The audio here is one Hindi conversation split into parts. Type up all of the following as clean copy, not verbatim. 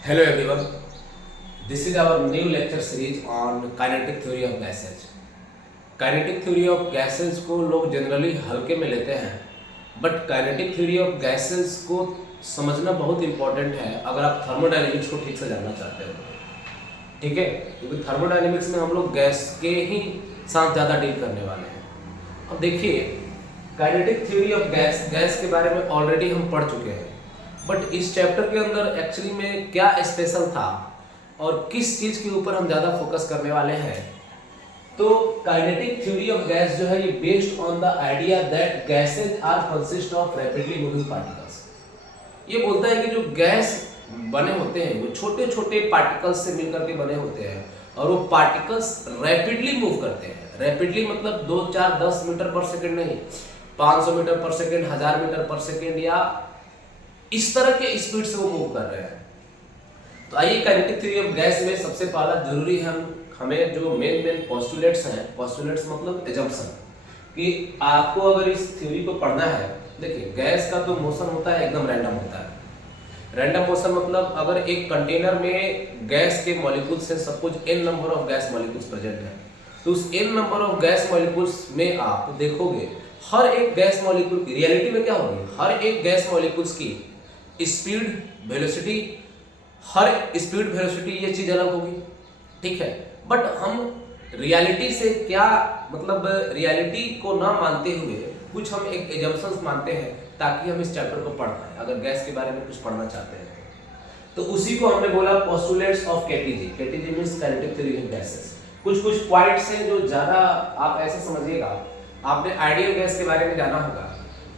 Hello everyone, this is our new lecture series on kinetic theory of gases. Kinetic theory of gases को लोग जनरली हल्के में लेते हैं, but kinetic theory of gases को समझना बहुत इंपॉर्टेंट है अगर आप थर्मोडायनेमिक्स को ठीक से जानना चाहते हो। ठीक है, क्योंकि थर्मोडायनेमिक्स में हम लोग गैस के ही साथ ज़्यादा डील करने वाले हैं। अब देखिए, काइनेटिक थ्योरी ऑफ गैस के बारे में ऑलरेडी हम पढ़ चुके हैं, बट इस चैप्टर के अंदर एक्चुअली में क्या स्पेशल था और किस चीज़ के ऊपर हम ज़्यादा फोकस करने वाले हैं। तो काइनेटिक थ्योरी ऑफ गैस जो है ये based on the idea that gases are consist of rapidly moving particles. ये बोलता है कि जो गैस बने होते हैं वो छोटे छोटे पार्टिकल्स से मिलकर के बने होते हैं और वो पार्टिकल्स रैपिडली मूव करते हैं। रैपिडली मतलब 2, 4, 10 मीटर पर सेकेंड नहीं, 500 मीटर पर सेकेंड, 1000 मीटर पर सेकेंड या इस तरह के स्पीड से वो मूव कर रहे हैं। तो आइए, काइनेटिक थ्योरी ऑफ गैस में सबसे पहला जरूरी है हमें जो मेन पोस्टुलेट्स हैं, पोस्टुलेट्स मतलब एजम्पशन, कि आपको अगर इस थ्योरी को पढ़ना है। देखिए, गैस का तो मोशन होता है एकदम रैंडम होता है। रैंडम मोशन मतलब अगर एक कंटेनर में गैस के मॉलिक्यूल्स हैं, suppose n number of gas molecules present है, तो उस n number of gas molecules में आप देखोगे हर एक गैस मॉलिक्यूल की रियलिटी में क्या होगी, हर एक गैस मॉलिक्यूल्स की स्पीड, वेलोसिटी, हर स्पीड वेलोसिटी ये चीज अलग होगी। ठीक है, बट हम रियलिटी से क्या मतलब, रियलिटी को ना मानते हुए कुछ हम एक एजम्पशंस मानते हैं ताकि हम इस चैप्टर को पढ़ पाए अगर गैस के बारे में कुछ पढ़ना चाहते हैं। तो उसी को हमने बोला postulates of KTG. KTG means kinetic theory of gases. कुछ पॉइंट्स हैं जो ज्यादा आप ऐसे समझिएगा, आपने आइडियल गैस के बारे में जाना होगा,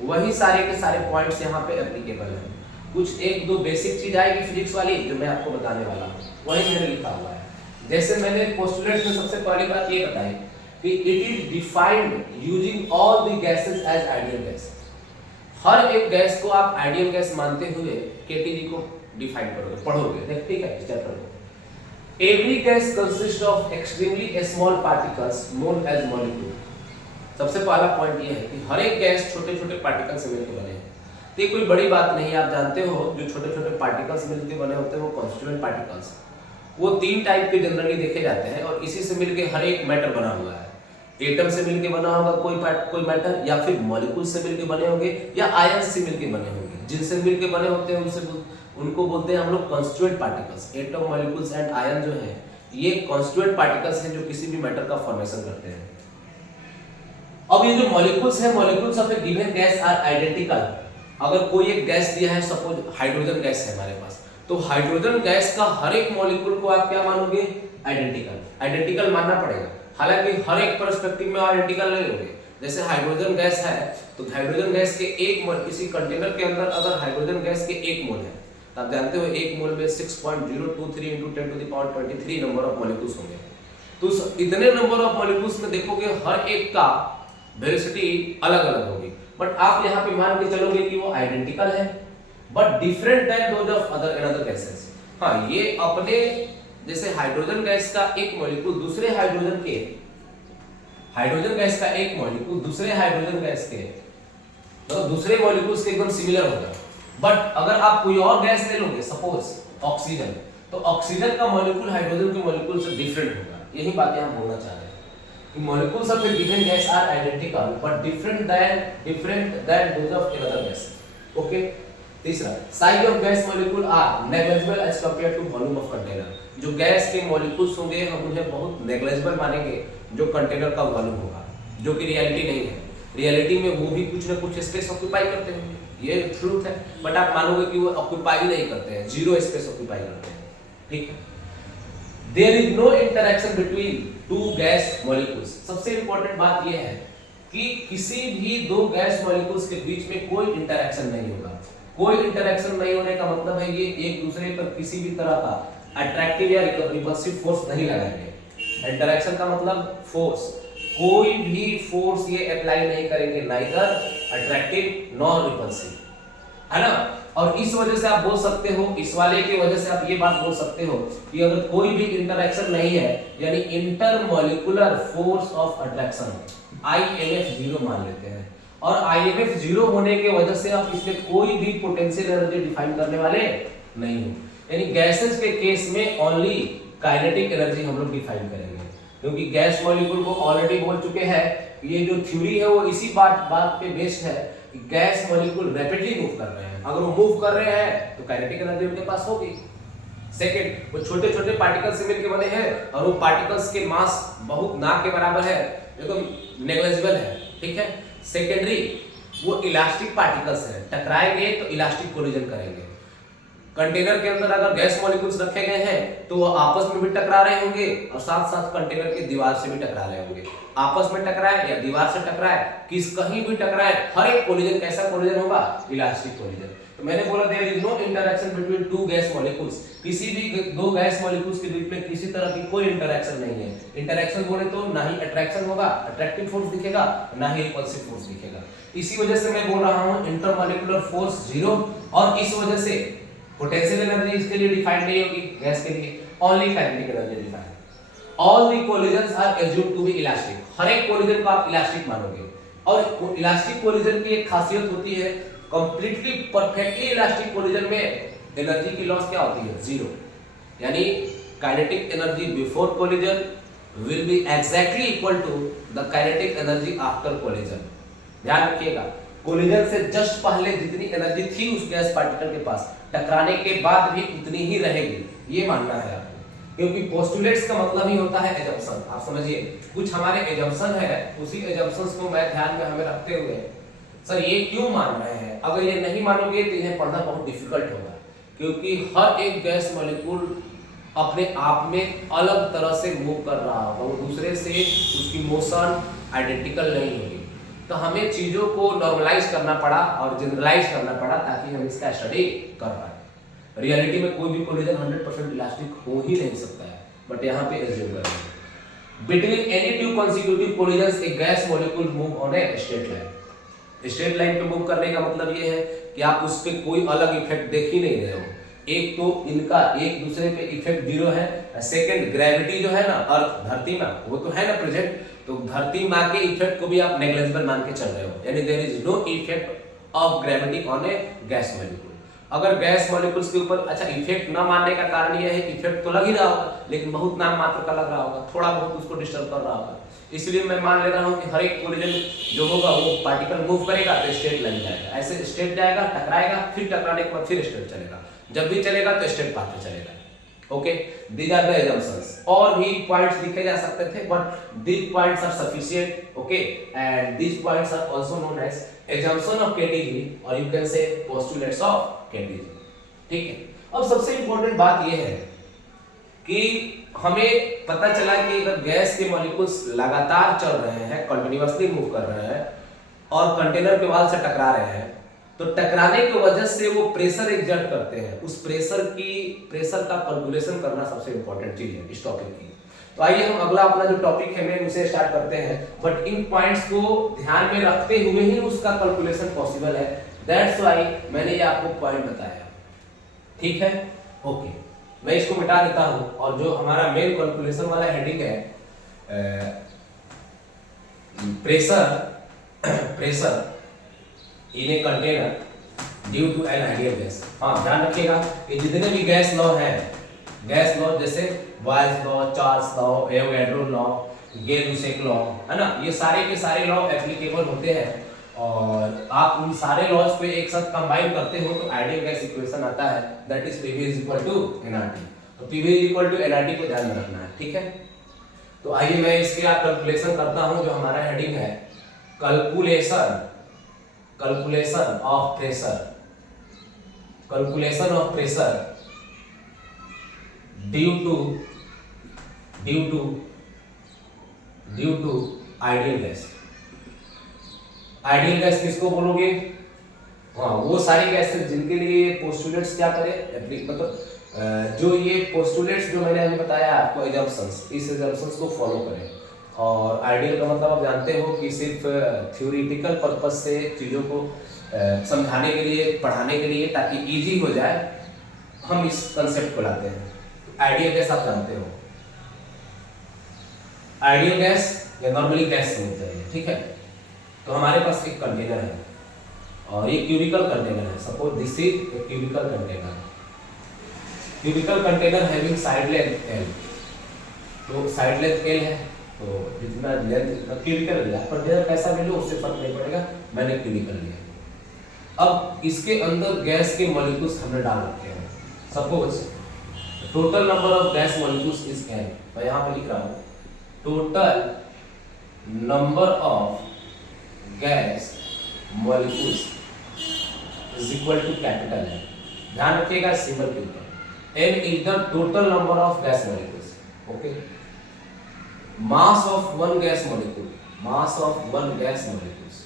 वही सारे के सारे पॉइंट्स यहाँ पे एप्लीकेबल हैं। कुछ एक दो बेसिक चीज आएगी फिजिक्स वाली जो मैं आपको बताने वाला हूँ, वही मैंने लिखा हुआ है। जैसे मैंने पोस्टुलेट्स में सबसे पहली बात ये बताई कि it is defined using all the gases as ideal gas. हर एक गैस को आप आइडियल गैस मानते हुए केटीजी को डिफाइन करोगे, पढ़ोगे। ठीक है, इस चैप्टर में every gas consist of extremely small particles known as molecule. सबसे पहला पॉइंट ये है कि हर एक गैस छोटे छोटे पार्टिकल से मिलकर बने हैं। तो ये कोई बड़ी बात नहीं है, आप जानते हो जो छोटे छोटे पार्टिकल्स मिलकर बने होते हैं वो कॉन्स्टिट्यूएंट पार्टिकल्स। वो 3 टाइप के जनरली देखे जाते हैं और इसी से मिलकर हर एक मैटर बना हुआ है। एटम से मिलकर बना होगा कोई मैटर, या फिर मॉलिक्यूल से मिलकर बने होंगे, या आयंस से मिलकर बने होंगे। जिनसे मिलकर बने होते हैं उनको बोलते हैं हम लोग constituent particles. Atom, molecules and ion जो है ये कॉन्स्टिट्यूएंट पार्टिकल्स हैं जो किसी भी मैटर का फॉर्मेशन करते हैं। अब ये जो मॉलिक्यूल्स है, molecules of a given gas are identical. अगर कोई एक गैस दिया है, सपोज हाइड्रोजन गैस है हमारे पास, तो हाइड्रोजन गैस का हर एक मॉलिक्यूल को आप क्या मानोगे, आइडेंटिकल। आइडेंटिकल मानना पड़ेगा, हालांकि हर एक पर्सपेक्टिव में आइडेंटिकल नहीं होंगे। जैसे हाइड्रोजन गैस है तो हाइड्रोजन गैस के एक मोल, किसी कंटेनर के अंदर अगर हाइड्रोजन गैस के 1 मोल है तो आप जानते हो 1 मोल में 6.023 × 10⁻23 नंबर ऑफ मॉलिक्यूल्स होंगे। तो इतने नंबर ऑफ मॉलिक्यूल्स में देखोगे हर एक का वेलोसिटी अलग अलग होगी, बट आप यहाँ पे मान के चलोगे कि वो आइडेंटिकल है but different than those of other gases. हाँ, ये अपने जैसे हाइड्रोजन गैस का एक मॉलिक्यूल दूसरे हाइड्रोजन गैस का एक मॉलिक्यूल दूसरे हाइड्रोजन गैस के तो दूसरे मॉलिक्यूल्स के एकदम सिमिलर होगा। बट अगर आप कोई और गैस ले लोगे, सपोज ऑक्सीजन, तो ऑक्सीजन का मॉलिक्यूल हाइड्रोजन के मॉलिक्यूल से डिफरेंट होगा। यही बातें हम बोलना चाह रहे हैं कि molecules of a given gas are identical but different than those of another gas. Okay. तीसरा, size of gas molecule are negligible as compared to volume of container. जो गैस के मॉलिक्यूल्स होंगे हम उन्हें बहुत नेग्लिजिबल मानेंगे जो कंटेनर का वॉल्यूम होगा, जो कि रियलिटी नहीं है। रियलिटी में वो भी कुछ ना कुछ स्पेस ऑक्यूपाई करते होंगे, ये ट्रूथ है, बट आप मानोगे कि वो ऑक्यूपाई नहीं करते हैं, 0 स्पेस ऑक्यूपाई करते हैं। ठीक है, There is no interaction between two gas molecules. सबसे इंपॉर्टेंट बात यह है कि किसी भी 2 गैस मॉलिक्यूल्स के बीच में कोई इंटरेक्शन नहीं होगा। कोई इंटरेक्शन नहीं होने का मतलब है ये एक दूसरे पर किसी भी तरह का अट्रैक्टिव या रिपल्सिव फोर्स नहीं लगाएंगे। इंटरेक्शन का मतलब फोर्स, कोई भी फोर्स ये अप्लाई नहीं करेंगे, नाइदर अट्रैक्टिव नॉर रिपल्सिव, है ना। और इस वजह से आप बोल सकते हो, इस वाले की वजह से आप ये बात बोल सकते हो कि अगर कोई भी इंटरेक्शन नहीं है यानी intermolecular force of attraction IMF 0 मान लेते हैं, और IMF 0 होने के वजह से आप इसमें कोई भी पोटेंशियल एनर्जी डिफाइन करने वाले नहीं हो। यानी गैसेस के केस में ओनली काइनेटिक एनर्जी हम लोग डिफाइन करेंगे, क्योंकि गैस मॉलिक्यूल को ऑलरेडी बोल चुके हैं, ये जो थ्योरी है वो इसी बात पे बेस्ड है कि गैस मॉलिक्यूल रैपिडली मूव कर रहे हैं। अगर वो मूव कर रहे हैं तो काइनेटिक एनर्जी उनके पास होगी। सेकंड, वो छोटे छोटे पार्टिकल्स से मिलकर बने हैं और वो पार्टिकल्स के मास बहुत ना के बराबर है, एकदम नेग्लिजिबल है, ठीक है। सेकेंडरी, वो इलास्टिक पार्टिकल्स हैं, टकराएंगे तो इलास्टिक कोलिजन करेंगे। कंटेनर के अंदर अगर गैस मॉलिक्यूल्स रखे गए हैं तो वो आपस में भी टकरा रहे होंगे और साथ साथ कंटेनर की दीवार से भी टकरा रहे होंगे। आपस में टकराए या दीवार से टकराए, कहीं भी टकराए, हर एक कोलिजन कैसा कोलिजन होगा? Elastic collision. तो मैंने बोला there is no interaction between two gas molecules, किसी भी दो गैस मॉलिक्यूल्स के बीच में किसी तरह की कोई इंटरेक्शन नहीं है। इंटरेक्शन बोले तो ना ही अट्रैक्शन होगा, अट्रैक्टिव फोर्स दिखेगा, ना ही रिपल्सिव फोर्स दिखेगा। इसी वजह से मैं बोल रहा हूं इंटरमॉलिक्यूलर फोर्स जीरो, और इस वजह से पोटेंशियल एनर्जी इसके लिए डिफाइंड नहीं होगी गैस के लिए, only kinetic energy defined. All the collisions are assumed to be elastic, हर एक कोलिजन को आप इलास्टिक मानोगे। और इलास्टिक कोलिजन की एक खासियत होती है, कंप्लीटली परफेक्टली इलास्टिक कोलिजन में एनर्जी की लॉस क्या होती है? जीरो। यानी kinetic energy before collision will be exactly equal to the kinetic energy after collision. ध्यान रखिएगा, कोलिजन से जस्ट पहले जितनी एनर्जी थी उस गैस पार्टिकल के पास, टकराने के बाद भी उतनी ही रहेगी, ये मानना है आपको। क्योंकि पोस्टुलेट्स का मतलब ही होता है एजम्पशन। आप समझिए, कुछ हमारे एजम्पशन है, उसी एजम्पशंस को मैं ध्यान में हमें रखते हुए सर ये क्यों मान रहे हैं, अगर ये नहीं मानोगे तो इन्हें पढ़ना बहुत डिफिकल्ट होगा। क्योंकि हर एक गैस मॉलिक्यूल अपने आप में अलग तरह से मूव कर रहा होगा, वो दूसरे से उसकी मोशन आइडेंटिकल नहीं होगी। तो हमें चीज़ों को नॉर्मलाइज करना पड़ा और जनरलाइज करना पड़ा ताकि हम इसका स्टडी कर पाए। रियलिटी में कोई भी कोलिजन 100% इलास्टिक हो ही नहीं सकता है, बट यहाँ पे एज्यूम करेंगे। Between any two consecutive collisions A gas molecule move on a straight line. Straight line पे मूव करने का मतलब ये है कि आप उस पर कोई अलग इफेक्ट देख ही नहीं रहे हो। एक तो इनका एक दूसरे पे इफेक्ट जीरो है, सेकंड ग्रेविटी जो है ना अर्थ धरती में वो तो है ना प्रेजेंट, तो धरती माँ के इफेक्ट को भी आप नेग्लिजिबल मान के चल रहे हो, यानी there is no effect of gravity on a gas molecule. अगर गैस मॉलिक्यूल्स के ऊपर अच्छा इफेक्ट ना मानने का कारण यह है कि इफेक्ट तो लग ही रहा होगा लेकिन बहुत नाम मात्र का लग रहा होगा, थोड़ा बहुत उसको डिस्टर्ब कर रहा होगा, इसलिए मैं मान ले रहा हूँ कि हर एक कोलिजन जो होगा वो पार्टिकल मूव करेगा तो स्ट्रेट लाइन जाएगा, ऐसे स्ट्रेट जाएगा, टकराएगा, फिर टकराने के बाद फिर स्ट्रेट चलेगा, जब भी चलेगा तो स्ट्रेट पाथ पे चलेगा। Okay, these are the assumptions। और भी पॉइंट्स लिखे जा सकते थे but these points are sufficient, okay, and these points are also known as assumption of KTG or you can say postulates of KTG। ठीक है, अब सबसे इंपॉर्टेंट बात यह है कि हमें पता चला कि अगर गैस के मॉलिक्यूल्स लगातार चल रहे हैं, कंटिन्यूअसली मूव कर रहे हैं और कंटेनर के वॉल से टकरा रहे हैं, तो टकराने की वजह से वो प्रेशर एग्जर्ट करते हैं, उस प्रेशर का कैलकुलेशन करना सबसे इंपॉर्टेंट चीज है इस टॉपिक की। तो आइए हम अगला अपना जो टॉपिक है मैं उसे स्टार्ट करते हैं, बट इन पॉइंट्स को ध्यान में रखते हुए ही उसका कैलकुलेशन पॉसिबल है, दैट्स व्हाई मैंने ये आपको पॉइंट बताया। ठीक है, ओके, मैं इसको मिटा देता हूं और जो हमारा मेन कैलकुलेशन वाला हेडिंग है pressure in a container due to an ideal gas. हाँ, ध्यान रखिएगा कि जितने भी गैस लॉ हैं, गैस लॉ जैसे Boyle's law, Charles law, Avogadro law, Gay Lussac law, है ना, ये सारे के सारे लॉ एप्लीकेबल होते हैं और आप उन सारे लॉज को एक साथ कंबाइन करते हो तो आइडियल गैस इक्वेशन आता है, that is PV is equal to nRT। तो PV is equal to nRT को ध्यान में रखना है। ठीक है, तो आइए मैं इसके आप कैलकुलेशन करता हूं। जो हमारा हेडिंग है calculation of pressure due to ideal gas. Ideal gas किसको बोलोगे? हाँ, वो सारी गैसेस जिनके लिए पोस्टुलेट्स क्या करें, मतलब जो ये पोस्टुलेट्स जो मैंने अभी बताया आपको एजम्पशंस, इस एजम्पशंस को फॉलो करें। और आइडियल का मतलब आप जानते हो कि सिर्फ थ्योरेटिकल पर्पस से चीज़ों को समझाने के लिए, पढ़ाने के लिए, ताकि इजी हो जाए, हम इस कंसेप्ट को लाते हैं। आइडियल गैस आप जानते हो, आइडियल गैस या नॉर्मली गैस से होता है। ठीक है, तो हमारे पास एक कंटेनर है और ये क्यूबिकल कंटेनर है, suppose this is a cubical container. Cubical container having side length L, तो साइड लेंथ एल है, तो जितना लेंथ इतना क्यूबिकल लिया, कंटेनर कैसा भी लो उससे फर्क नहीं पड़ेगा, मैंने क्यूबिकल लिया। अब इसके अंदर गैस के मॉलिक्यूल्स हमने डाल रखे हैं। Suppose total number of gas molecules is n, मैं यहाँ पे लिख रहा हूँ total number of gas molecules is equal to capital N। ध्यान रखिएगा सिंबल के ऊपर, n is the total number of gas molecules, okay. Mass of one gas molecule, mass of one gas molecules,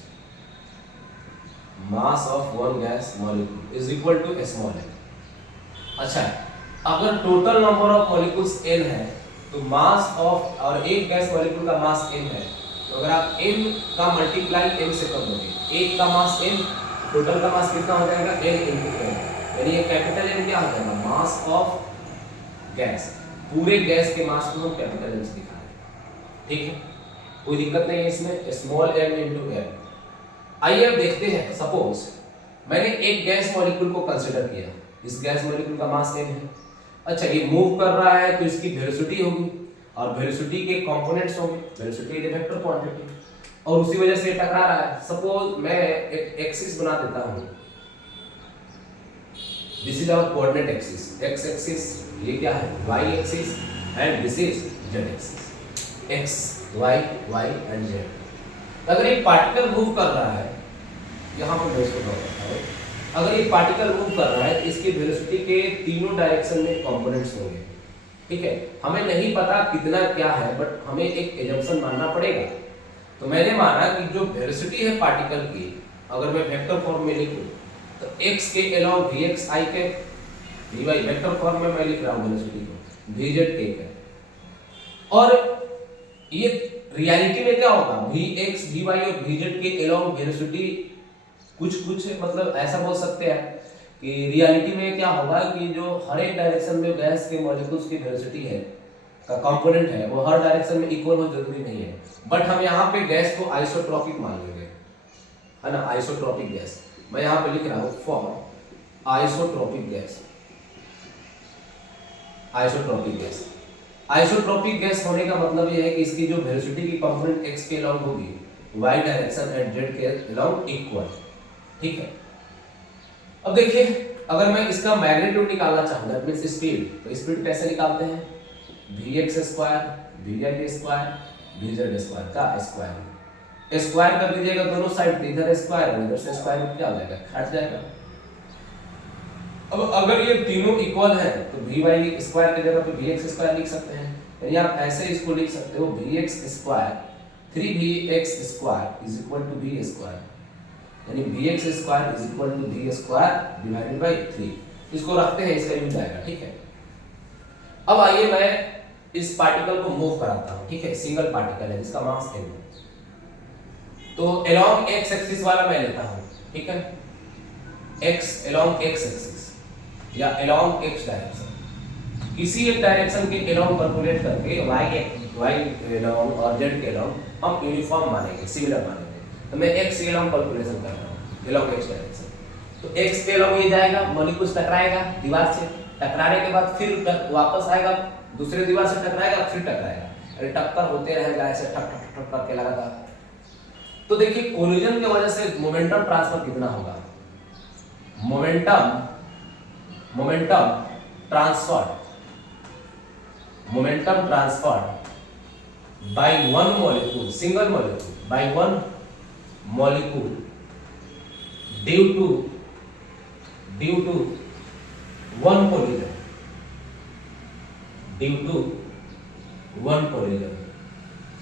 mass of one gas molecule is equal to small n। अच्छा, अगर total number of molecules n है तो मास ऑफ, और एक गैस मॉलिक्यूल का मास m है, तो अगर आप m का मल्टीप्लाई m से कर दोगे, एक का मास m, टोटल का मास कितना हो जाएगा n इनटू m, यानी ये कैपिटल M क्या हो जाएगा, मास ऑफ गैस, पूरे गैस के मास को हम कैपिटल M से दिखा रहे हैं, ठीक है, कोई दिक्कत नहीं है इसमें, स्मॉल m इनटू m। आइए अब देखते हैं, सपोज मैंने एक गैस मॉलिक्यूल को कंसीडर किया, इस गैस मॉलिक्यूल का मास m है। अच्छा, ये मूव कर रहा है तो इसकी वेलोसिटी होगी, और वेलोसिटी के कंपोनेंट्स होंगे, वेलोसिटी इज वेक्टर क्वांटिटी, और उसी वजह से टकरा रहा है। सपोज मैं एक एक्सिस बना देता हूं, this is our coordinate axis, x axis ये क्या है, y axis, and this is z axis, x y y and z। अगर एक पार्टिकल मूव कर रहा है, यहां पर मैं इसको ड्रॉ करता हूं, अगर एक पार्टिकल मूव कर रहा है, इसकी वेलोसिटी के तीनों डायरेक्शन में कंपोनेंट्स होंगे, ठीक है, हमें नहीं पता कितना क्या है, बट हमें एक एजम्पशन मानना पड़ेगा। तो मैंने माना कि जो वेलोसिटी है पार्टिकल की, अगर मैं वेक्टर फॉर्म में लिखूं तो x के अलोंग vx i के vy, वेक्टर फॉर्म में मैं लिख रहा हूं वेलोसिटी को vz k के, और ये रियलिटी में क्या होगा, vx vy और vz के अलोंग वेलोसिटी कुछ मतलब ऐसा बोल सकते हैं कि रियलिटी में क्या होगा कि जो हर एक डायरेक्शन में गैस के मॉलिक्यूल्स की वेलोसिटी है का कंपोनेंट है, वो हर डायरेक्शन में इक्वल हो जरूरी नहीं है, बट हम यहाँ पे गैस को आइसोट्रोपिक मान लेंगे, है ना, आइसोट्रोपिक गैस। मैं यहाँ पे लिख रहा हूँ for isotropic gas, isotropic gas. Isotropic gas होने का मतलब ये है कि इसकी जो वेलोसिटी की कंपोनेंट x के अलोंग होगी, y डायरेक्शन एंड z के अलोंग इक्वल, ठीक है। अब देखिए, अगर मैं इसका मैग्नीट्यूड निकालना चाहूँ, दैट मींस स्पीड, तो स्पीड कैसे निकालते हैं, vx square vy square vz square का स्क्वायर, स्क्वायर कर दीजिएगा दोनों साइड, इधर स्क्वायर और इधर से स्क्वायर क्या हो जाएगा, हट जाएगा। अब अगर ये तीनों इक्वल है तो vy स्क्वायर की जगह पे vx स्क्वायर लिख सकते हैं, यानी आप ऐसे इसको लिख सकते हो vx square 3vx square is equal to v square, यानी vx square is equal to v square divided by 3। इसको रखते हैं, इसका यूज आएगा, ठीक है। अब आइए मैं इस पार्टिकल को मूव कराता हूं, ठीक है, सिंगल पार्टिकल है जिसका मास m है, तो अलोंग x एक्सिस वाला मैं लेता हूं, ठीक है, x अलोंग x एक्सिस या अलोंग x डायरेक्शन, किसी एक डायरेक्शन के अलोंग कैलकुलेट करके y अलोंग और z के अलोंग हम यूनिफॉर्म मानेंगे, सिमिलर मानेंगे। तो मैं x के अलोंग कैलकुलेशन कर रहा हूं अलोंग x डायरेक्शन, तो x के अलोंग ये जाएगा, मॉलिक्यूल्स टकराएगा दीवार से, टकराने के बाद फिर वापस आएगा, दूसरे दीवार से टकराएगा, फिर टकराएगा, अरे टक्कर होते रहेगा ऐसे ठक ठक ठक करके लगातार। तो देखिए कोलिजन की वजह से मोमेंटम ट्रांसफर कितना होगा, momentum transfer by one molecule, single molecule, by one molecule due to one collision,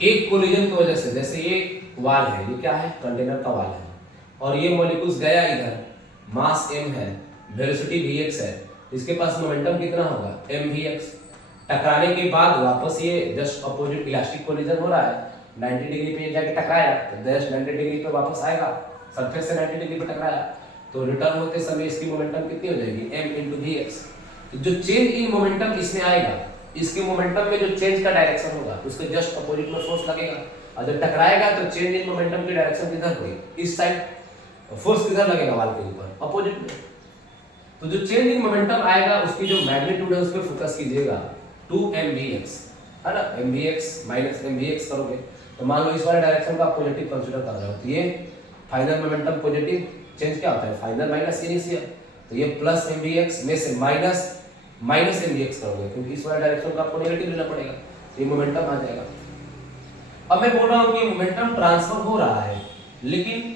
एक कोलिजन की वजह से, जैसे ये वाल है, ये क्या है, कंटेनर का वाल है, और ये मॉलिक्यूल्स गया इधर, मास m है, वेलोसिटी vx है, इसके पास मोमेंटम कितना होगा mvx, टकराने के बाद वापस ये जस्ट अपोजिट इलास्टिक कोलिजन हो रहा है, 90 डिग्री पे जाके टकराया, तो जस्ट 90 डिग्री पे वापस आएगा, सरफेस से 90 डिग्री पे टकराया, तो रिटर्न होते समय इसकी मोमेंटम कितनी हो जाएगी m into vx। तो जो चेंज इन मोमेंटम इसमें आएगा, इसके मोमेंटम में जो चेंज का डायरेक्शन होगा उसके जस्ट अपोजिट में फोर्स लगेगा, और जब टकराएगा तो चेंज इन मोमेंटम की डायरेक्शन किधर होगी, इस साइड, फोर्स किधर लगेगा वाल के ऊपर, अपोजिट में। तो जो चेंज इन मोमेंटम आएगा उसकी जो मैग्नीट्यूड है उस पर फोकस कीजिएगा, 2mvx है ना, mvx माइनस mvx करोगे तो मान लो इस वाले डायरेक्शन का आप पॉजिटिव कंसीडर कर रहे हो, तो ये फाइनल मोमेंटम पॉजिटिव चेंज क्या होता है, फाइनल माइनस इनिशियल, तो ये प्लस mvx में से माइनस mvx करोगे क्योंकि इस वाले डायरेक्शन का आपको नेगेटिव लेना पड़ेगा, तो ये मोमेंटम आ जाएगा। अब मैं बोल रहा हूं कि मोमेंटम ट्रांसफर हो रहा है, लेकिन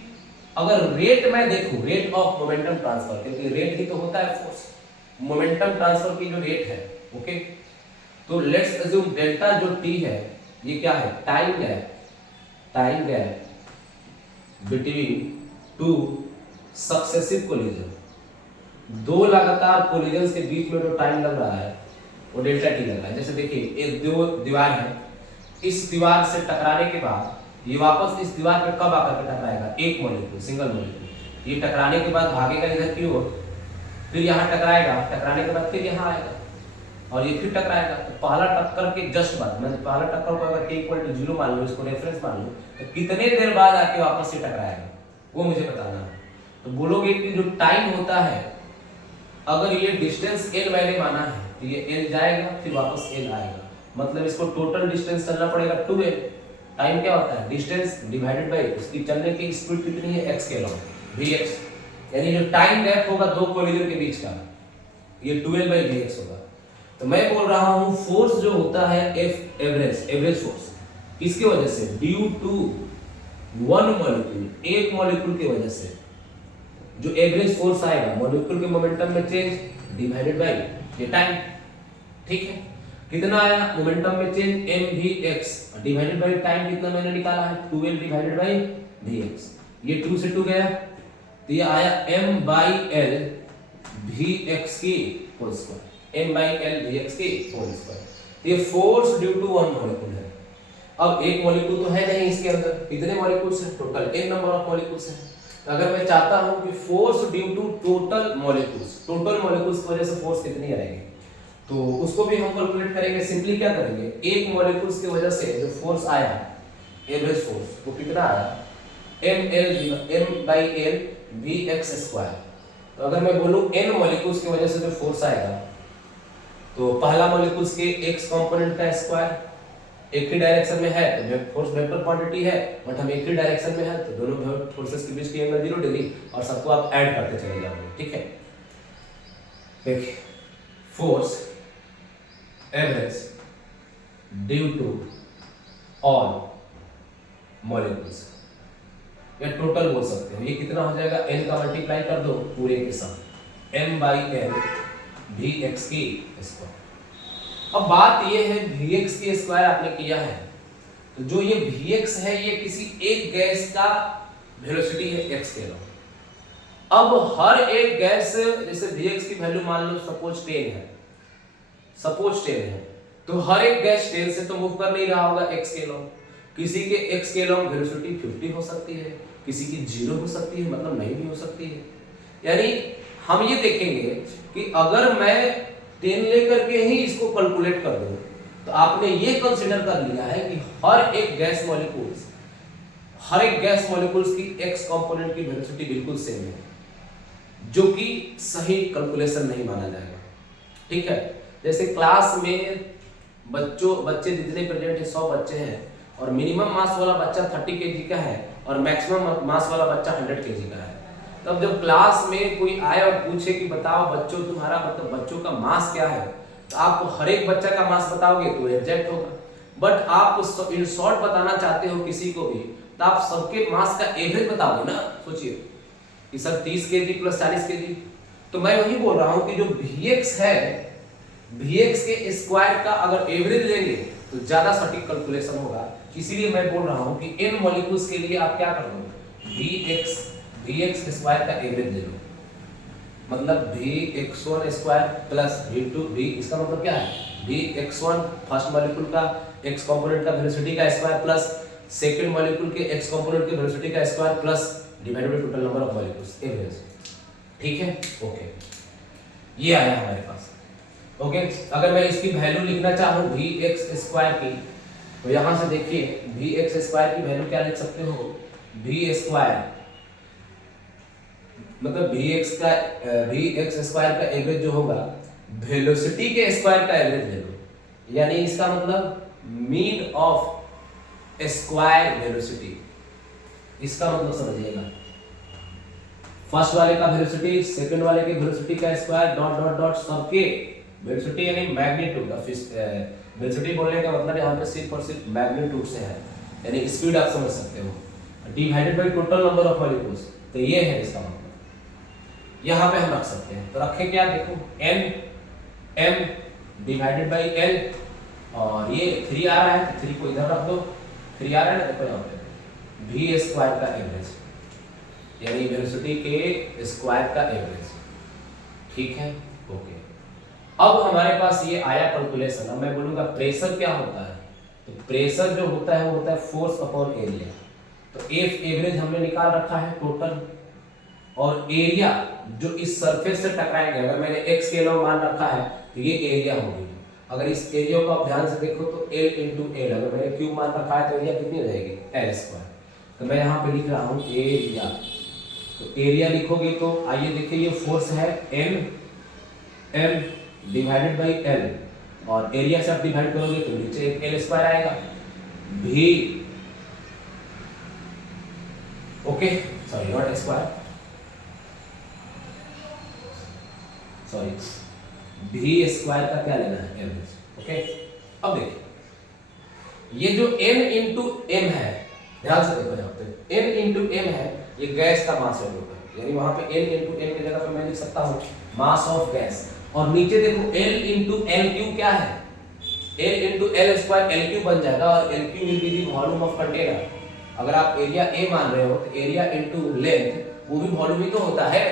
अगर रेट मैं देखूं, रेट ऑफ मोमेंटम ट्रांसफर, क्योंकि रेट ही तो होता है फोर्स, मोमेंटम ट्रांसफर की जो रेट है, ओके, तो लेट्स अज्यूम डेल्टा जो टी है ये क्या है, time gap between two successive collision, दो लगातार कोलिजन्स के बीच में जो टाइम लग रहा है वो डेल्टा टी लग रहा है। जैसे देखिए एक दो दीवार है, इस दीवार से टकराने के बाद ये वापस इस दीवार पे कब आकर के टकराएगा, एक मॉलिक्यूल, सिंगल मॉलिक्यूल, ये टकराने के बाद भागेगा इधर की ओर, फिर यहाँ टकराएगा, टकराने के बाद फिर यहाँ आएगा और ये फिर टकराएगा। तो पहला टक्कर के जस्ट बाद, मैं पहला टक्कर को अगर k इक्वल टू 0 मान लो, इसको रेफरेंस मान लो, तो कितने देर बाद आके वापस से टकराएगा वो मुझे बताना है। तो बोलोगे कि जो टाइम होता है, अगर ये डिस्टेंस l मैंने माना है तो ये l जाएगा फिर वापस l आएगा, मतलब इसको टोटल डिस्टेंस चलना पड़ेगा 2l। टाइम क्या होता है, डिस्टेंस डिवाइडेड बाय इसकी चलने की स्पीड कितनी है, x के लॉन्ग vx, यानी जो टाइम गैप होगा दो कोलिजन के बीच का ये 2l/vx होगा। तो मैं बोल रहा हूं फोर्स जो होता है F एवरेज फोर्स, किसकी वजह से, ड्यू टू वन मॉलिक्यूल, एक मॉलिक्यूल की वजह से जो एवरेज फोर्स आएगा मॉलिक्यूल के मोमेंटम में चेंज डिवाइडेड बाय ये टाइम, ठीक है। कितना आया मोमेंटम में change, mvx divided by time कितना मैंने निकाला है, 2l डिवाइडेड बाय vx, ये 2 से 2 गया तो ये आया m/l vx की होल स्क्वायर, m/l vx की होल स्क्वायर। तो ये force due to one molecule है। अब एक मॉलिक्यूल तो है नहीं इसके अंदर, कितने मॉलिक्यूल्स हैं, total n number of molecules हैं। अगर मैं चाहता हूं कि force due to total molecules की वजह से फोर्स कितनी आएगी, तो उसको भी हम कैलकुलेट करेंगे। सिंपली क्या करेंगे, एक मॉलिक्यूल्स की वजह से जो फोर्स आया एवरेज फोर्स वो कितना आया, m/l vx स्क्वायर। तो अगर मैं बोलूं n मॉलिक्यूल्स की वजह से जो फोर्स आएगा, तो पहला मॉलिक्यूल्स के x कंपोनेंट का स्क्वायर, एक ही डायरेक्शन में है तो फोर्स वेक्टर क्वांटिटी है, बट हम एक ही डायरेक्शन में है तो दोनों फोर्सेस के बीच की एंगल 0 डिग्री, और सबको आप ऐड करते चले जाओगे, ठीक है। देखिए force average due to all molecules, या टोटल बोल सकते हो, ये कितना हो जाएगा, n का मल्टीप्लाई कर दो पूरे के साथ, m/l vx की स्क्वायर। अब बात ये है vx की स्क्वायर आपने किया है, तो जो ये vx है ये किसी एक गैस का वेलोसिटी है x के लॉन्ग। अब हर एक गैस, जैसे vx की वैल्यू मान लो सपोज 10 है, तो हर एक गैस 10 से तो मूव कर नहीं रहा होगा x के लॉन्ग, किसी के x के लॉन्ग वेलोसिटी 50 हो सकती है, किसी की 0 हो सकती है, मतलब नहीं भी हो सकती है। यानी हम ये देखेंगे कि अगर मैं 10 लेकर के ही इसको कैलकुलेट कर दूं, तो आपने ये कंसीडर कर लिया है कि हर एक गैस मॉलिक्यूल्स की x कंपोनेंट की वेलोसिटी बिल्कुल सेम है, जो कि सही कैलकुलेशन नहीं माना जाएगा, ठीक है। जैसे क्लास में बच्चे जितने प्रेजेंट है 100 बच्चे हैं, और मिनिमम मास वाला बच्चा 30 केजी का है और मैक्सिमम मास वाला बच्चा 100 केजी का है। तब जब क्लास में कोई आए और पूछे कि बताओ बच्चों तुम्हारा मतलब बच्चों का मास क्या है, तो आप हर एक बच्चा का मास बताओगे तो एग्जैक्ट होगा, बट आप इन शॉर्ट बताना चाहते हो किसी को भी, तो आप सबके मास का एवरेज बताओगे ना। सोचिए कि सर 30 केजी प्लस 40 केजी, तो मैं वही बोल रहा हूँ कि जो vx है, vx के स्क्वायर का अगर एवरेज लेंगे तो ज्यादा सटीक कैलकुलेशन होगा। इसीलिए मैं बोल रहा हूं कि इन मॉलिक्यूल्स के लिए आप क्या कर दो, vx स्क्वायर का एवरेज ले लो, मतलब vx1 स्क्वायर प्लस v2, इसका मतलब क्या है, vx1 फर्स्ट मॉलिक्यूल का x कंपोनेंट का वेलोसिटी का स्क्वायर प्लस सेकंड मॉलिक्यूल के x कंपोनेंट के वेलोसिटी का square plus divided by total number of molecules average, ठीक है। ओके, ये आया हमारे पास। ओके, अगर मैं इसकी वैल्यू लिखना चाहूँ vx स्क्वायर की, तो यहां से देखिए vx स्क्वायर की वैल्यू क्या लिख सकते हो, v स्क्वायर मतलब वी एक्स स्क्वायर का एवरेज जो होगा वेलोसिटी के स्क्वायर का एवरेज ले लो, यानी इसका मतलब मीन ऑफ स्क्वायर वेलोसिटी, इसका मतलब समझिएगा। फर्स्ट वाले का वेलोसिटी, सेकंड वाले के वेलोसिटी का स्क्वायर, डॉट डॉट डॉट सबके वेलोसिटी यानी मैग्नीट्यूड ऑफ वेलोसिटी बोलने का मतलब यहाँ पे सिर्फ और सिर्फ मैग्नीट्यूड से है, यानी स्पीड आप समझ सकते हो, divided by total number of molecules, तो ये है इसका मतलब। यहाँ पे हम रख सकते हैं, तो रखें क्या, देखो n m divided by l, और ये 3 आ रहा है, 3 को इधर रख दो, 3 आ रहा है ना, देखो यहाँ पे v स्क्वायर का एवरेज, यानी वेलोसिटी के स्क्वायर का एवरेज, ठीक है, ओके। अब हमारे पास ये आया कैलकुलेशन। अब मैं बोलूंगा प्रेशर क्या होता है, तो प्रेशर जो होता है वो होता है फोर्स अपॉन एरिया, तो एफ एवरेज हमने निकाल रखा है टोटल, और एरिया जो इस सरफेस से टकराएंगे, अगर मैंने x के अलावा मान रखा है तो ये एरिया होगी। अगर इस एरिया को आप ध्यान से देखो तो L इंटू एल, अगर मैंने क्यूब मान रखा है तो एरिया कितनी हो जाएगी, एल स्क्वायर। तो मैं यहाँ पे लिख रहा हूँ एरिया, तो एरिया लिखोगे तो आइए देखिए, ये फोर्स है M डिवाइडेड बाई L, और एरिया से आप डिवाइड करोगे तो नीचे एक एल स्क्वायर आएगा, भी okay, sorry not square, sorry भी स्क्वायर का क्या लेना है, एवरेज, ओके। अब देखिए ये जो n इंटू एम है, ध्यान से देखो यहाँ पे n इंटू एम है, ये गैस का मास है टोटल, यानी वहां पे n इंटू एम की जगह पे मैं लिख सकता हूँ मास ऑफ गैस, और नीचे देखो l इंटू एल क्यू क्या है, l into L square L Q बन जाएगा, और L Q will be the volume of container. अगर आप एरिया ए मान रहे हो तो एरिया इंटू लेंथ वो भी वॉल्यूम ही तो होता है,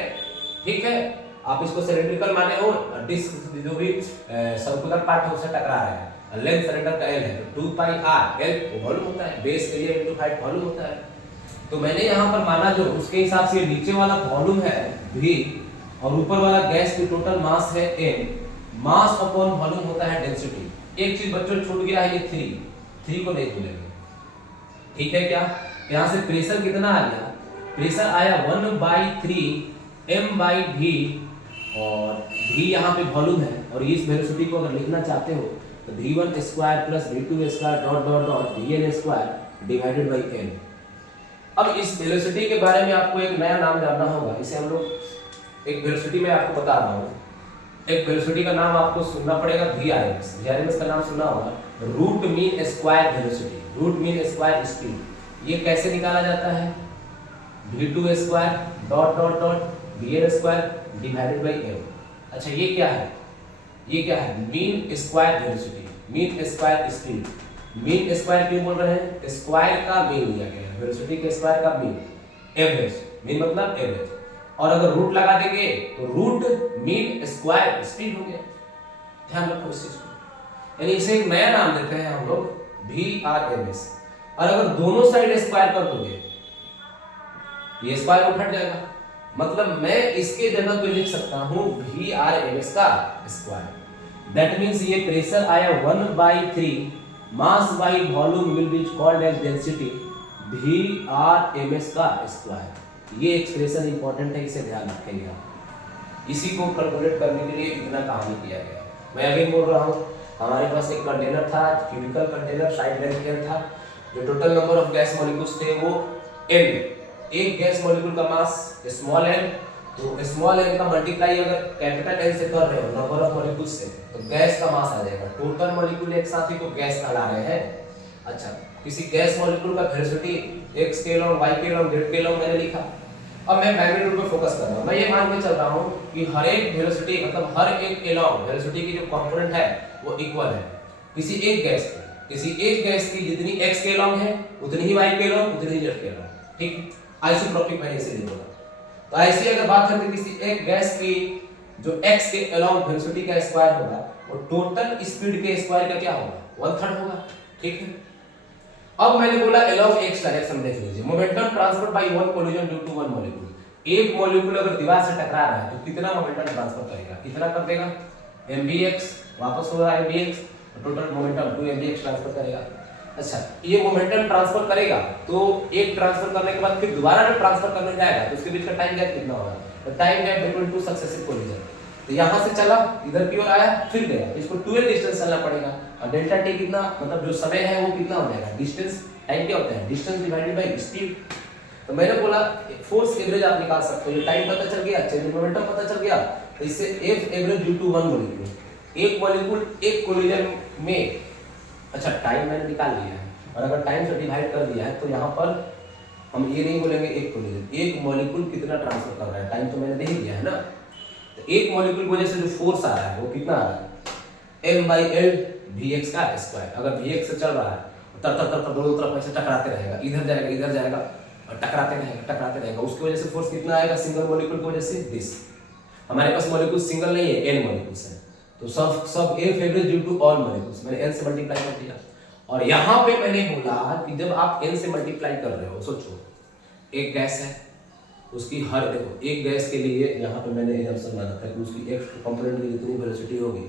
ठीक है। आप इसको सिलेंड्रिकल माने हो, डिस्क जो भी सर्कुलर पार्ट है उससे टकरा रहा है, लेंथ सिलेंडर का एल है तो 2 पाई आर, एल वो वॉल्यूम होता है, base area into height volume होता है। तो मैंने यहाँ पर माना जो उसके हिसाब से नीचे वाला वॉल्यूम है v, और ऊपर वाला गैस की टोटल मास है m, मास अपॉन वॉल्यूम होता है डेंसिटी। एक चीज बच्चों छूट गया है, ये 3 को नहीं भूलेंगे, ठीक है क्या। यहाँ से प्रेशर कितना आ गया, प्रेशर आया 1/3 m/v, और v यहाँ पे वॉल्यूम है, और इस वेलोसिटी को अगर लिखना चाहते हो तो v1 square plus v2 square dot dot dot vn square divided by n। अब इस वेलोसिटी के बारे में आपको एक नया नाम जानना होगा, इसे हम लोग एक वेलोसिटी में आपको बता रहा हूँ, एक वेलोसिटी का नाम आपको सुनना पड़ेगा VRMS का नाम सुना होगा, root mean square velocity, root mean square speed. ये कैसे निकाला जाता है, v2 square dot dot dot vn square divided by m। अच्छा ये क्या है, ये क्या है, mean square velocity, mean square speed. Mean square क्यों बोल रहे हैं, स्क्वायर का मीन लिया गया है, वेलोसिटी के स्क्वायर का मीन, एवरेज, मीन मतलब एवरेज, और अगर रूट लगा देंगे तो रूट मीन स्क्वायर स्पीड हो गया। ध्यान रखो इस चीज को, यानी इसे एक नया नाम देते हैं हम लोग VRMS। और अगर दोनों साइड स्क्वायर कर दोगे ये स्क्वायर उठ जाएगा, मतलब मैं इसके जगह पे लिख सकता हूं VRMS का स्क्वायर। दैट मींस ये प्रेशर आया 1/3 mass by volume will be called as density VRMS का स्क्वायर। ये एक्सप्रेशन इंपॉर्टेंट है, इसे ध्यान रखेंगे आप। इसी को कैलकुलेट करने के लिए इतना कहानी किया गया। मैं अगेन बोल रहा हूँ, हमारे पास एक कंटेनर था, cubical container, side length L था, जो total number of gas molecules थे वो N, एक गैस मॉलिक्यूल का मास स्मॉल n, तो स्मॉल n का मल्टीप्लाई अगर कैपिटल N से कर रहे हो नंबर ऑफ मॉलिक्यूल्स से, तो गैस का मास आ जाएगा। टोटल मॉलिक्यूल एक साथ ही को गैस कहला रहे हैं। अच्छा, किसी गैस मॉलिक्यूल का वेलोसिटी x के लॉन्ग, y के लॉन्ग, z के लॉन्ग मैंने लिखा। अब मैं मैग्नीट्यूड पे फोकस कर रहा हूं, मैं ये मान के चल रहा हूं कि हर एक वेलोसिटी मतलब हर एक एलॉन्ग वेलोसिटी की जो कंपोनेंट है वो इक्वल है। किसी एक गैस की जितनी x के लॉन्ग है उतनी ही y के लॉन्ग, उतनी ही z के लॉन्ग, ठीक। आइसोट्रोपिक मैंने इसे बोला। तो ऐसी अगर बात करते किसी एक गैस की जो x के अलाउंग वेलोसिटी का स्क्वायर होगा वो टोटल स्पीड के स्क्वायर का क्या होगा, 1/3 होगा, ठीक है। अब मैंने बोला अलोंग x डायरेक्शन, देख लीजिए momentum transfer by one collision due to one molecule. एक मॉलिक्यूल अगर दीवार से टकरा रहा है तो कितना मोमेंटम ट्रांसफर करेगा, कितना कर देगा, mvx, वापस होगा mvx, total momentum 2mvx transfer करेगा। अच्छा, ये मोमेंटम ट्रांसफर करेगा तो एक ट्रांसफर करने के बाद फिर दोबारा जब ट्रांसफर करने जाएगा तो उसके बीच का टाइम गैप कितना होगा, the time gap between two successive collision. तो यहाँ से चला, इधर की ओर आया, फिर गया, इसको 12 डिस्टेंस चलना पड़ेगा। और डेल्टा टी कितना, मतलब जो समय है वो कितना हो जाएगा, डिस्टेंस, टाइम क्या होता है, डिस्टेंस डिवाइडेड बाय स्पीड। तो मैंने बोला फोर्स एवरेज आप निकाल सकते हो, टाइम पता चल गया, चेंज इन मोमेंटम पता चल गया, तो इससे F average due to one molecule, एक मॉलिक्यूल एक कोलिजन में, अच्छा टाइम मैंने निकाल लिया है, और अगर टाइम से डिवाइड कर दिया है तो यहाँ पर हम ये नहीं बोलेंगे एक कोलिजन, एक मॉलिक्यूल कितना ट्रांसफर कर रहा है, टाइम तो मैंने दे ही दिया है ना। तो एक मॉलिक्यूल की वजह से जो फोर्स आ रहा है वो कितना आ रहा है, m/l vx का स्क्वायर। अगर vx से चल रहा है तर तर तर तर दोनों तरफ ऐसे टकराते रहेगा, इधर जाएगा और टकराते रहेगा, उसकी वजह से फोर्स कितना आएगा, सिंगल मॉलिक्यूल की वजह से दिस। हमारे पास मॉलिक्यूल सिंगल नहीं है, n मॉलिक्यूल्स हैं, तो सब F average due to all molecules, मैंने n से मल्टीप्लाई कर दिया। और यहाँ पे मैंने बोला कि जब आप n से मल्टीप्लाई कर रहे हो, सोचो एक गैस है, उसकी हर, देखो एक गैस के लिए यहाँ पे मैंने assumption माना था कि उसकी x कंपोनेंट की जितनी वेलोसिटी होगी,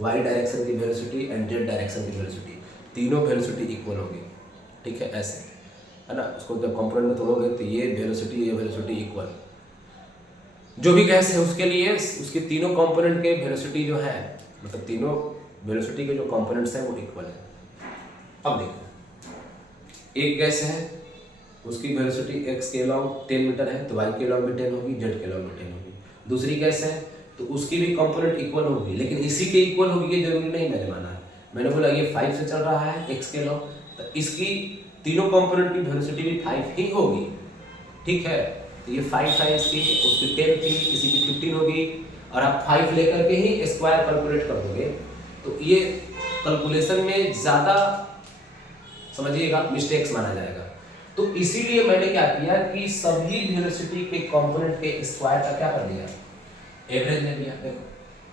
y डायरेक्शन की वेलोसिटी एंड z डायरेक्शन की वेलोसिटी, तीनों वेलोसिटी इक्वल होगी, ठीक है, ऐसे है ना। उसको जब कंपोनेंट में तोड़ोगे तो ये वेलोसिटी इक्वल, जो भी गैस है उसके लिए उसके तीनों कंपोनेंट के वेलोसिटी जो है, मतलब तीनों वेलोसिटी के जो कंपोनेंट्स हैं वो इक्वल है। अब देखो एक गैस है, उसकी वेलोसिटी x के अलॉन्ग 10 मीटर है, तो y के अलॉन्ग भी 10 होगी, z के अलॉन्ग भी 10 होगी। दूसरी गैस है तो उसकी भी कंपोनेंट इक्वल होगी, लेकिन इसी के इक्वल होगी ये जरूरी नहीं मैंने माना है। मैंने बोला ये 5 से चल रहा है x के अलॉन्ग, तो इसकी तीनों कंपोनेंट की वेलोसिटी भी 5 ही होगी, ठीक है। तो ये 5 है इसकी, उसकी 10 थी, किसी की 15 होगी, और आप 5 लेकर के ही स्क्वायर कैलकुलेट कर दोगे, तो ये कैलकुलेशन में ज़्यादा समझिएगा मिस्टेक्स माना जाएगा। तो इसीलिए मैंने क्या किया कि सभी वेलोसिटी के कंपोनेंट के स्क्वायर का क्या कर दिया, एवरेज ले लिया। देखो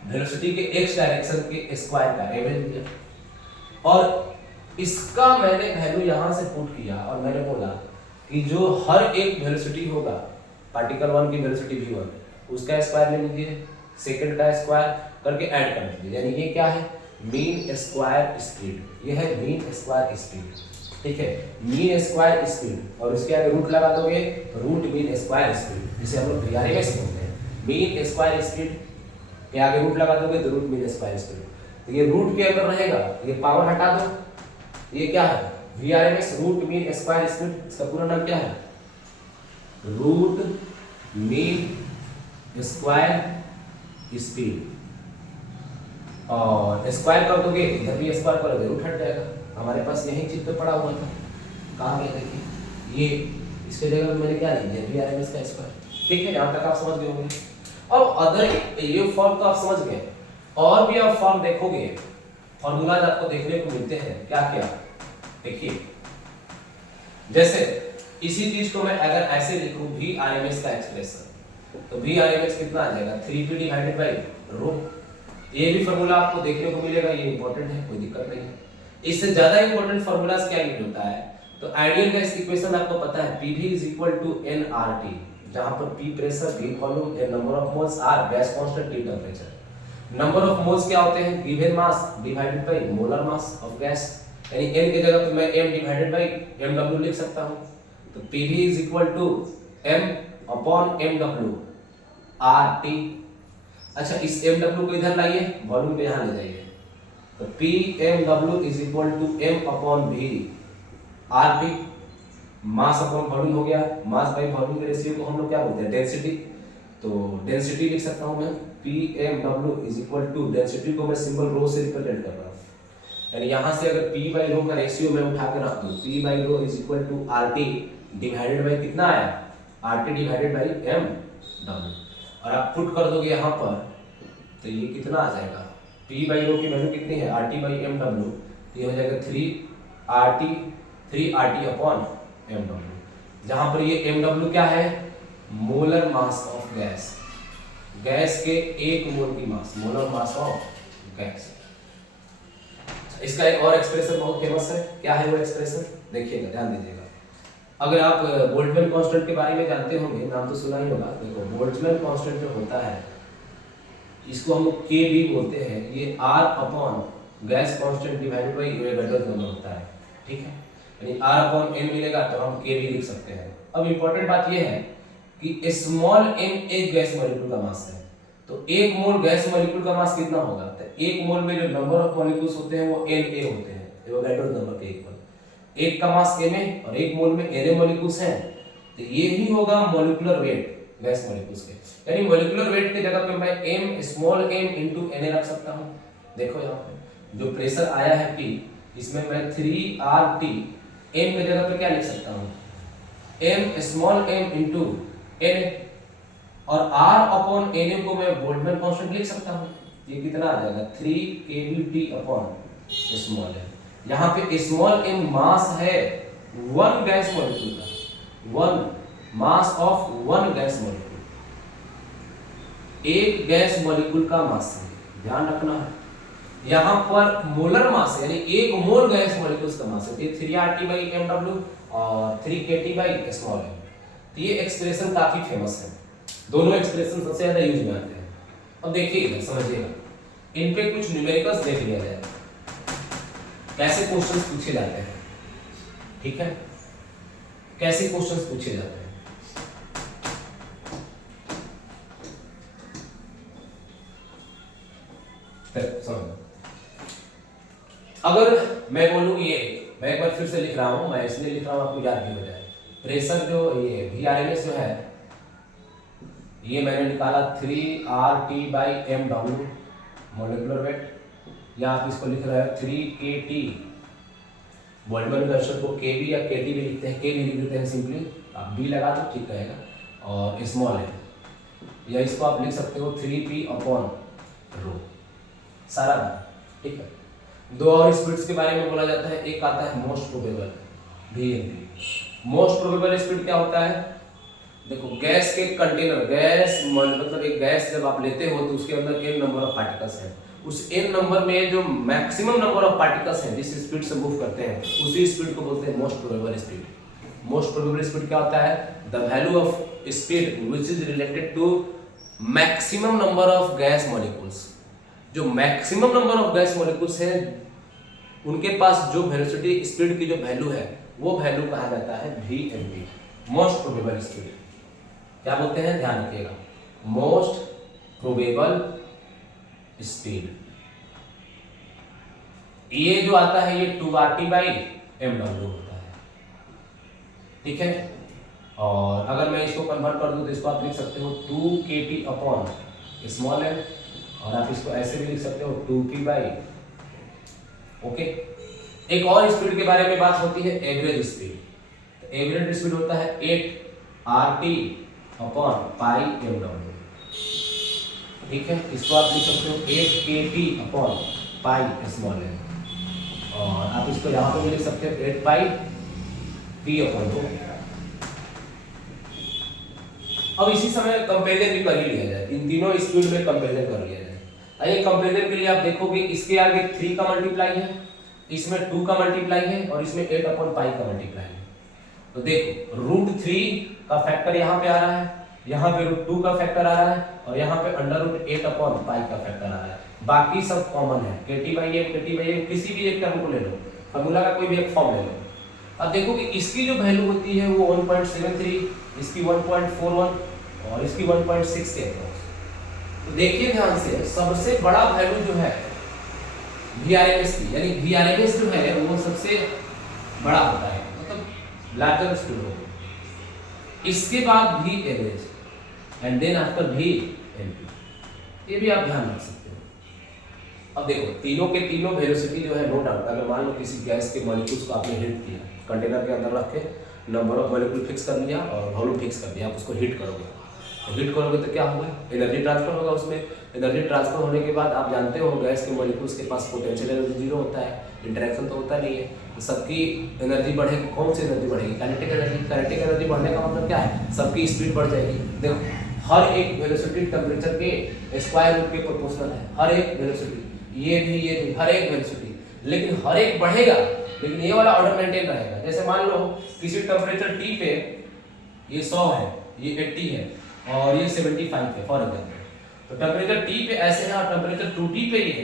वेलोसिटी के x डायरेक्शन के स्क्वायर का एवरेज लिया, और इसका मैंने वैल्यू यहाँ से पुट किया, और मैंने बोला कि जो हर एक वेलोसिटी होगा, पार्टिकल 1 की वेलोसिटी v1, उसका स्क्वायर ले लीजिए, सेकंड का स्क्वायर करके ऐड कर दीजिए, यानी ये क्या है, मीन स्क्वायर स्पीड, ये है मीन स्क्वायर स्पीड, ठीक है, मीन स्क्वायर स्पीड, और इसके आगे रूट लगा दोगे तो रूट मीन स्क्वायर स्पीड, जिसे हम लोग VRMS बोलते हैं। मीन स्क्वायर स्पीड के आगे रूट लगा दोगे तो रूट मीन स्क्वायर स्पीड, तो ये रूट के अंदर रहेगा, ये पावर हटा दो, ये क्या है VRMS, root mean square speed, इसका पूरा नाम क्या है, रूट मीन स्क्वायर स्पीड, और स्क्वायर कर दोगे इधर भी स्क्वायर करोगे रूट हट जाएगा। हमारे पास यही चीज तो पड़ा हुआ था, कहाँ गया देखिए, ये इसके जगह में मैंने क्या लिख दिया VRMS का स्क्वायर, ठीक है, यहाँ तक आप समझ गए होंगे। अब अदर ये फॉर्म तो आप समझ गए, और भी आप फॉर्म देखोगे, फॉर्मूलाज आपको देखने को मिलते हैं, क्या क्या देखिए, जैसे इसी चीज को मैं अगर ऐसे लिखूं VRMS का एक्सप्रेशन, तो VRMS कितना आ जाएगा, 3p डिवाइडेड बाई रो। ये भी फॉर्मूला आपको देखने को मिलेगा, ये इंपॉर्टेंट है, कोई दिक्कत नहीं है। इससे ज्यादा इंपॉर्टेंट फॉर्मूलाज क्या यूज होता है, तो आइडियल गैस इक्वेशन आपको पता है, PV = nRT, जहां पर P pressure, V volume, N number of moles, R gas constant, T temperature. Number of moles क्या होते हैं, given mass divided by molar mass of gas, यानी N की जगह पे मैं M डिवाइडेड बाय mW लिख सकता हूं, तो PV = M/mW RT। अच्छा इस mW को इधर लाइए, वॉल्यूम पे यहां ले जाइए, तो PmW = M/V RT, mass upon volume हो गया, मास बाय वॉल्यूम के रेशियो को हम लोग क्या बोलते हैं, डेंसिटी, तो डेंसिटी लिख सकता हूं मैं, PmW = डेंसिटी को मैं सिंबल रो से रिप्रेजेंट कर रहा हूं, यानी यहां से अगर P/रो का रेशियो मैं उठा के रख दूं, P/रो = RT डिवाइडेड बाय कितना आया, RT डिवाइडेड बाय mW, और आप पुट कर दोगे यहाँ पर तो ये कितना आ जाएगा, P/रो की वैल्यू कितनी है, RT/mW, ये हो जाएगा 3RT/mW, जहां पर ये mW क्या है, molar mass of gas, gas के 1 मोल की मास, मोलर मास ऑफ गैस। इसका एक और एक्सप्रेशन बहुत फेमस है, क्या है वो एक्सप्रेशन, देखिएगा ध्यान दीजिएगा। अगर आप बोल्ट्जमैन कांस्टेंट के बारे में जानते होंगे, नाम तो सुना ही होगा, देखो बोल्ट्जमैन कांस्टेंट जो होता है इसको हम लोग Kb बोलते हैं, ये R/ gas constant divided by Avogadro number होता है, ठीक है, यानी R/n मिलेगा तो हम Kb लिख सकते हैं। अब इंपॉर्टेंट बात ये है कि स्मॉल m एक गैस मॉलिक्यूल का मास है, तो एक मोल गैस मॉलिक्यूल का मास कितना होगा? तो एक मोल में जो नंबर ऑफ मॉलिक्यूल्स होते हैं वो Na होते हैं, एवोगैड्रो नंबर के इक्वल। एक का मास Na और एक मोल में Na मॉलिक्यूल्स हैं, तो ये ही होगा मॉलिक्यूलर वेट गैस मॉलिक्यूल्स के। यानी मॉलिक्यूलर वेट की जगह पे मैं m small m into Na रख सकता हूं। देखो यहाँ पे जो प्रेशर आया है P, इसमें मैं 3RT m की जगह पे क्या लिख सकता हूँ? m small m into Na, और R अपॉन Na को मैं बोल्ट्जमैन कांस्टेंट लिख सकता हूँ। ये कितना आ जाएगा? 3 kBT अपॉन स्मॉल m। यहाँ पे स्मॉल m मास है वन गैस मॉलिक्यूल का, one mass of one gas molecule, एक गैस मॉलिक्यूल का मास है, ध्यान रखना है। यहाँ पर मोलर मास है, यानी एक मोल गैस मॉलिक्यूल्स का मास है, 3RT/mW और 3kT स्मॉल m। तो ये एक्सप्रेशन काफी फेमस है, दोनों एक्सप्रेशन सबसे ज्यादा यूज में आते हैं। अब देखिए इधर समझिएगा, इन पे कुछ न्यूमेरिकल्स देख लिया जाए, कैसे क्वेश्चंस पूछे जाते हैं, ठीक है? कैसे क्वेश्चंस पूछे जाते हैं। अगर मैं बोलूं ये, मैं एक बार फिर से लिख रहा हूं, मैं इसलिए लिख रहा हूं आपको याद भी हो जाए। प्रेशर जो ये VRMS जो है, ये मैंने निकाला 3RT/mW मॉलिक्यूलर वेट, या आप इसको लिख रहे हैं 3kT। बोल्ट्जमैन कांस्टेंट को kV या kT भी लिखते हैं, k भी लिख देते हैं सिंपली, आप b लगा दो ठीक रहेगा, और स्मॉल है, या इसको आप लिख सकते हो 3p/ρ, सारा ठीक है। दो और स्पीड्स के बारे में बोला जाता है, एक आता है most probable VMP। Most probable speed क्या होता है? देखो गैस के कंटेनर, गैस मतलब एक गैस जब आप लेते हो तो उसके अंदर n नंबर ऑफ पार्टिकल्स हैं, उस n नंबर में जो मैक्सिमम नंबर ऑफ पार्टिकल्स हैं जिस स्पीड से मूव करते हैं, उसी स्पीड को बोलते हैं most probable speed. Most probable speed क्या होता है? The value of speed which is related to maximum number of gas molecules. जो maximum number of gas molecules हैं उनके पास जो वेलोसिटी स्पीड की जो वैल्यू है, वो वैल्यू कहा जाता है VMP, मोस्ट प्रोबेबल स्पीड। क्या बोलते हैं? ध्यान रखिएगा, मोस्ट प्रोबेबल स्पीड। ये जो आता है ये 2RT/mW होता है, ठीक है। और अगर मैं इसको कन्वर्ट कर दूं तो इसको आप लिख सकते हो 2kT अपॉन स्मॉल m, और आप इसको ऐसे भी लिख सकते हो 2p/, ओके। एक और स्पीड के बारे में बात होती है, एवरेज स्पीड। एवरेज स्पीड होता है 8RT/μW, ठीक है। इसको आप लिख सकते हो 8kT/π स्मॉल m, और आप इसको यहाँ पे भी लिख सकते हो 8πp/ρ। अब इसी समय कंपेरिजन भी कर ही लिया जाए, इन तीनों स्पीड में कंपेरिजन कर लिया जाए। आइए कंपेरिजन के लिए आप देखोगे इसके आगे 3 का मल्टीप्लाई है, इसमें 2 का मल्टीप्लाई है, और इसमें 8/π का मल्टीप्लाई है। तो देखो √3 का फैक्टर यहाँ पे आ रहा है, यहाँ पे √2 का फैक्टर आ रहा है, और यहाँ पे √8/π का फैक्टर आ रहा है। बाकी सब कॉमन है, kT/m किसी भी एक टर्म को ले लो, फॉर्मूला का कोई भी एक फॉर्म ले लो। अब देखो कि इसकी जो वैल्यू होती है वो 1.73, इसकी 1.41 और इसकी 1.6 के अक्रॉस। तो देखिए ध्यान से, सबसे बड़ा वैल्यू जो है VRMS की, यानी VRMS जो है वो सबसे बड़ा होता है, मतलब लार्जर स्पीड होगा, इसके बाद भी average, and then after VMP। ये भी आप ध्यान रख सकते हो। अब देखो तीनों के तीनों वेलोसिटी जो है, नो डाउट, अगर मान लो किसी गैस के मॉलिक्यूल्स को आपने हिट किया, कंटेनर के अंदर रख के नंबर ऑफ मॉलिक्यूल फिक्स कर लिया और वॉल्यूम फिक्स कर दिया, आप उसको हिट करोगे, हिट करोगे तो क्या होगा? एनर्जी ट्रांसफर होगा। उसमें एनर्जी ट्रांसफर होने के बाद आप जानते हो गैस के मॉलिक्यूल्स के पास पोटेंशियल एनर्जी जीरो होता है, इंटरेक्शन तो होता नहीं है, तो सबकी एनर्जी बढ़ेगी। कौन सी एनर्जी बढ़ेगी? Kinetic energy. काइनेटिक एनर्जी बढ़ने का मतलब क्या है? सबकी स्पीड बढ़ जाएगी। देखो हर एक वेलोसिटी टेम्परेचर के स्क्वायर रूट के प्रोपोर्शनल है, हर एक वेलोसिटी, ये भी हर एक वेलोसिटी, लेकिन हर एक बढ़ेगा, लेकिन ये वाला ऑर्डर मेंटेन रहेगा। जैसे मान लो किसी टेम्परेचर T पे ये 100 है, ये 80 है और ये 75 है फॉर एग्जाम्पल, तो टेम्परेचर T पे ऐसे है और टेम्परेचर 2T पे ये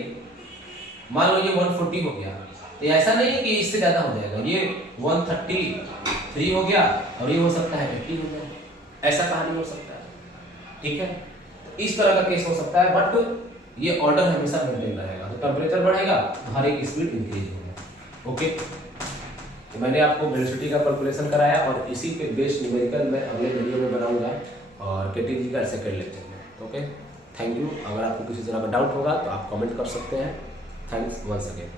मान लो ये 140 हो गया, तो ऐसा नहीं है कि इससे ज्यादा हो जाएगा, ये 133 हो गया और ये हो सकता है 80 हो जाए। ऐसा कहानी हो सकता है, ठीक है। इस तरह का केस हो सकता है, बट ये ऑर्डर हमेशा मेंटेन रहेगा। तो टेम्परेचर बढ़ेगा तो हर एक स्पीड इंक्रीज होगा। ओके, तो मैंने आपको वेलोसिटी का कैलकुलेशन कराया और इसी के बेस्ड न्यूमेरिकल मैं अगले वीडियो में बनाऊंगा और केटीजी का सेकंड लेक्चर में। Okay, thank you. अगर आपको किसी तरह का डाउट होगा तो आप कमेंट कर सकते हैं। Thanks once again.